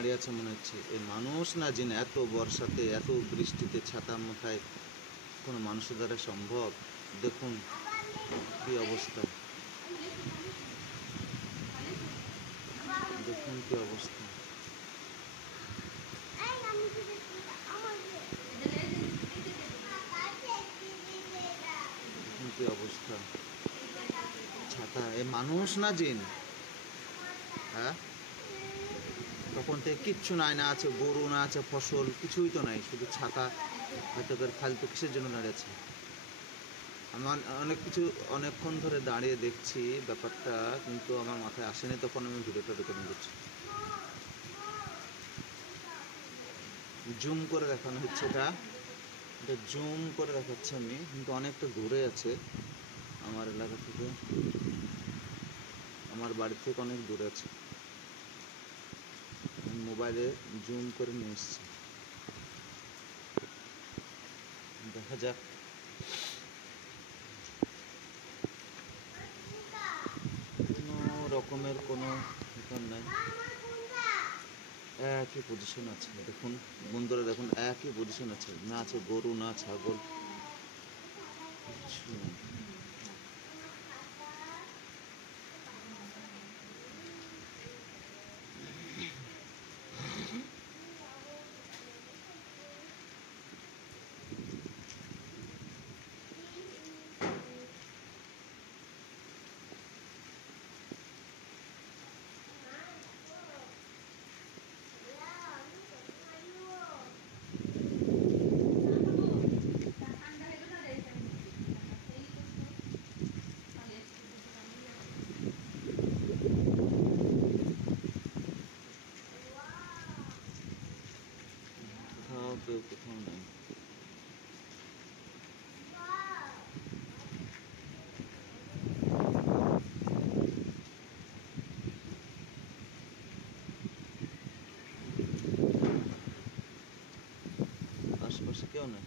দাঁড়িয়ে আছে মনে হচ্ছে। এই মানুষ না জিন? এত বর্ষাতে, এত বৃষ্টিতে ছাতা মাথায় কোনো মানুষের দ্বারা সম্ভব? দেখুন কি অবস্থা, দেখুন কি অবস্থা, দেখুন কি অবস্থা। ছাতা, এ মানুষ না জিন? হ্যাঁ, তখন থেকে কিচ্ছু নাই, না আছে গরু, না আছে ফসল, কিছুই তো নাই, শুধু ছাতা হয়তো করে। ফালতু কিসের জন্য দাঁড়িয়েছে? আমি অনেক কিছু অনেকক্ষণ ধরে দাঁড়িয়ে দেখছি ব্যাপারটা, কিন্তু আমার মাথায় আসেনি, তখন আমি ভিডিওটা রেকর্ডিং করছি। জুম করে দেখানো হচ্ছে, এটা জুম করে দেখাচ্ছি আমি, কিন্তু অনেকটা দূরে আছে আমার এলাকা থেকে, আমার বাড়ি থেকে অনেক দূরে আছে। আমি মোবাইলে জুম করে নিয়ে এসেছি, দেখা যাক। কোনো রকমের কোনো ব্যাপার নাই, একই পজিশন আছে। দেখুন বন্ধুরা, দেখুন একই পজিশন আছে, না আছে গরু, না ছাগল, কিছু নেই। কোথাও কেউ কোথাও নেই। আশেপাশে কেউ নেই।